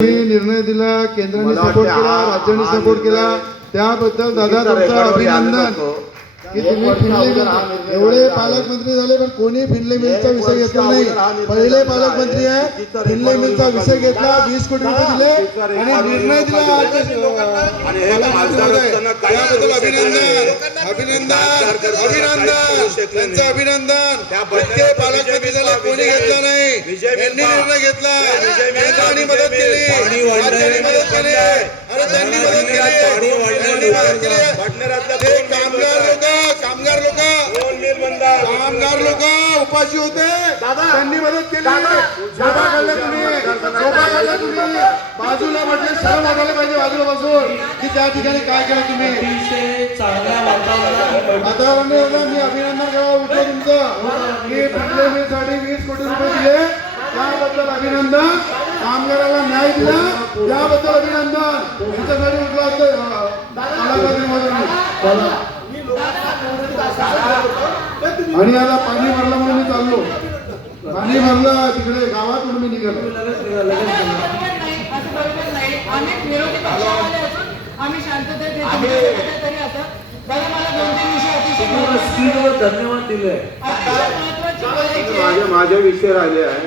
निर्णय दिला केंद्राने सपोर्ट केला राज्याने सपोर्ट केला त्याबद्दल दादा तुमचं अभिनंदन. की तुम्ही फिनले एवढे. पालकमंत्री झाले पण कोणी फिनले मिलचा विषय घेतला नाही पहिले पालकमंत्री आहे. फिनले मिलचा विषय घेतला. वीस कोटी रुपये दिले आणि निर्णय दिला आणि त्याबद्दल. अभिनंदन अभिनंदन अभिनंदन त्यांचं अभिनंदन त्या इतके पालकमंत्री झाले कोणी घेतला नाही यांनी. निर्णय घेतला विजय मदत केली अरे त्यांनी मदत केली पाणी वाढलंय. त्यांनी मदत केली पाटणेरातल्या ते दोन कामगार लोक कामगार. कामगार उपाशी होते. त्यांनी मदत केली. शोभा काढल्या तुम्ही. शोभा काढल्या तुम्ही. बाजूला म्हटले शरम वाटायला पाहिजे बाजूला बसून. की त्या ठिकाणी काय केलं तुम्ही? वातावरण. मी अभिनंदन करावं तुमचं. की पिकले साठी वीस कोटी रुपये दिले त्याबद्दल अभिनंदन. कामगाराला न्याय दिला. त्याबद्दल अभिनंदन. तुमच्यासाठी उठलं असतं बोला. आणि आता पाणी भरलं म्हणून मी चाललो. पाणी भरलं तिकडे गावात म्हणून मी निघालो. धन्यवाद दिले अतिशय महत्वाची बोलायची आहे. माझे माझे विषय राहिले आहे.